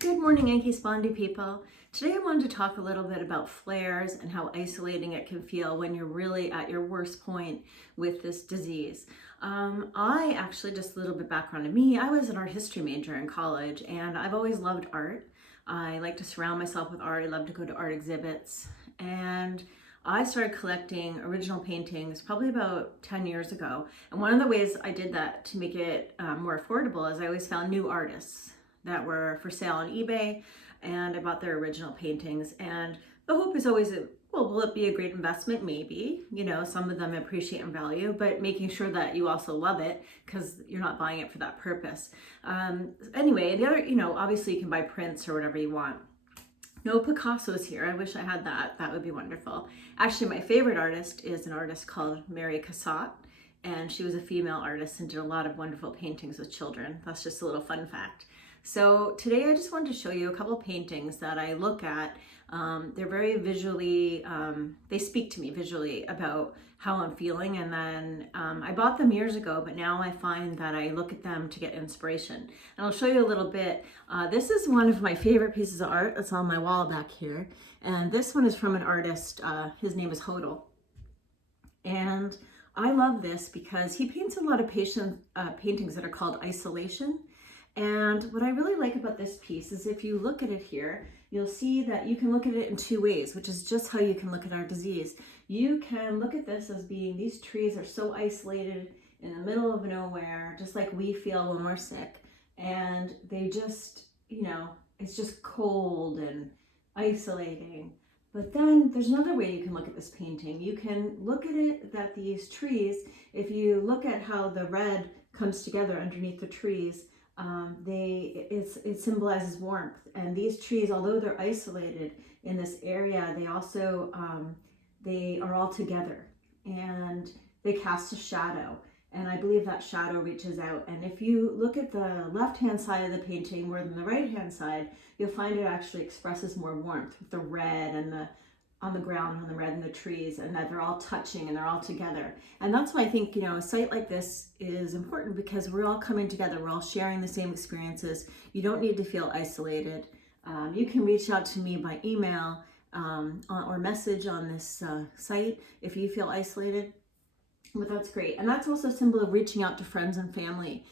Good morning, Yankee Spondy people. Today I wanted to talk a little bit about flares and how isolating it can feel when you're really at your worst point with this disease. I actually, just a little bit background on me, I was an art history major in college and I've always loved art. I like to surround myself with art. I love to go to art exhibits. And I started collecting original paintings probably about 10 years ago. And one of the ways I did that to make it more affordable is I always found new artists that were for sale on eBay, and I bought their original paintings. And the hope is always, well, will it be a great investment? Maybe. You know, some of them appreciate in value, but making sure that you also love it because you're not buying it for that purpose. Anyway, the other, obviously you can buy prints or whatever you want. No Picasso's here. I wish I had that. That would be wonderful. Actually, my favorite artist is an artist called Mary Cassatt, and she was a female artist and did a lot of wonderful paintings with children. That's just a little fun fact. So today I just wanted to show you a couple paintings that I look at. They're very visually, they speak to me visually about how I'm feeling. And then I bought them years ago, but now I find that I look at them to get inspiration. And I'll show you a little bit. This is one of my favorite pieces of art that's on my wall back here. And this one is from an artist, his name is Hodel. And I love this because he paints a lot of paintings that are called isolation. And what I really like about this piece is if you look at it here, you'll see that you can look at it in two ways, which is just how you can look at our disease. You can look at this as being these trees are so isolated in the middle of nowhere, just like we feel when we're sick. And they just, it's just cold and isolating. But then there's another way you can look at this painting. You can look at it that these trees, if you look at how the red comes together underneath the trees, it symbolizes warmth. And these trees, although they're isolated in this area, they also they are all together and they cast a shadow. And I believe that shadow reaches out. And if you look at the left-hand side of the painting more than the right-hand side, you'll find it actually expresses more warmth with the red and on the ground, on the red and the trees, and that they're all touching and they're all together. And that's why I think, a site like this is important because we're all coming together. We're all sharing the same experiences. You don't need to feel isolated. You can reach out to me by email or message on this site if you feel isolated. But that's great. And that's also a symbol of reaching out to friends and family,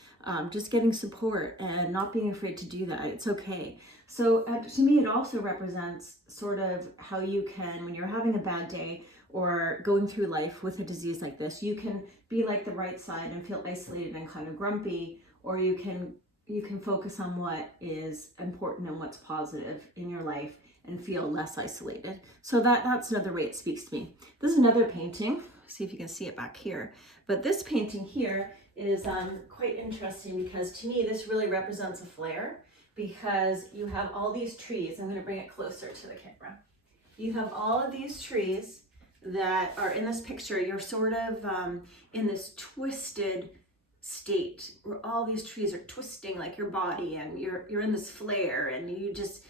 just getting support and not being afraid to do that. It's okay. So to me, it also represents sort of how you can, when you're having a bad day or going through life with a disease like this, you can be like the right side and feel isolated and kind of grumpy, or you can focus on what is important and what's positive in your life and feel less isolated. So that's another way it speaks to me. This is another painting. See if you can see it back here. But this painting here is quite interesting because to me this really represents a flare, because you have all these trees. I'm going to bring it closer to the camera. You have all of these trees that are in this picture. You're sort of in this twisted state where all these trees are twisting like your body, and you're in this flare, and you just,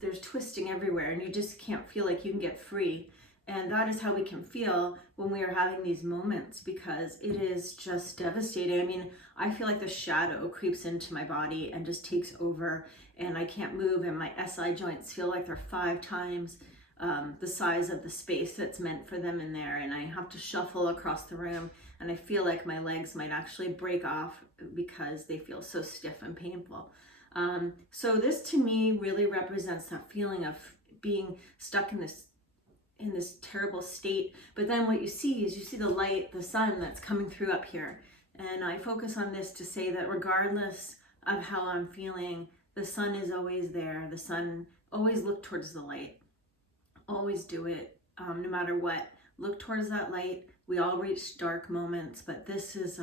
there's twisting everywhere, and you just can't feel like you can get free. And that is how we can feel when we are having these moments, because it is just devastating. I mean, I feel like the shadow creeps into my body and just takes over, and I can't move, and my SI joints feel like they're 5 times the size of the space that's meant for them in there, and I have to shuffle across the room, and I feel like my legs might actually break off because they feel so stiff and painful. So this to me really represents that feeling of being stuck in this terrible state. But then what you see is the light, the sun that's coming through up here. And I focus on this to say that regardless of how I'm feeling, the sun is always there. The sun, always look towards the light. Always do it, no matter what. Look towards that light. We all reach dark moments, but this is,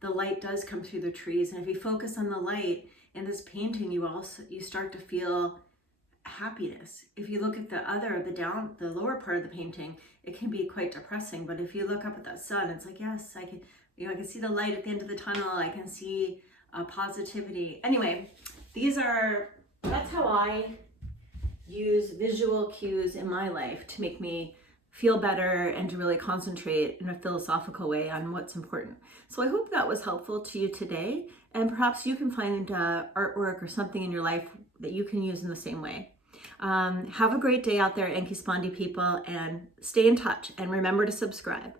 the light does come through the trees. And if you focus on the light in this painting, you start to feel happiness. If you look at the lower part of the painting, it can be quite depressing. But if you look up at that sun, it's like, yes, I can see the light at the end of the tunnel. I can see positivity. Anyway, that's how I use visual cues in my life to make me feel better and to really concentrate in a philosophical way on what's important. So I hope that was helpful to you today, and perhaps you can find artwork or something in your life that you can use in the same way. Have a great day out there, Enki Spondy people, and stay in touch and remember to subscribe.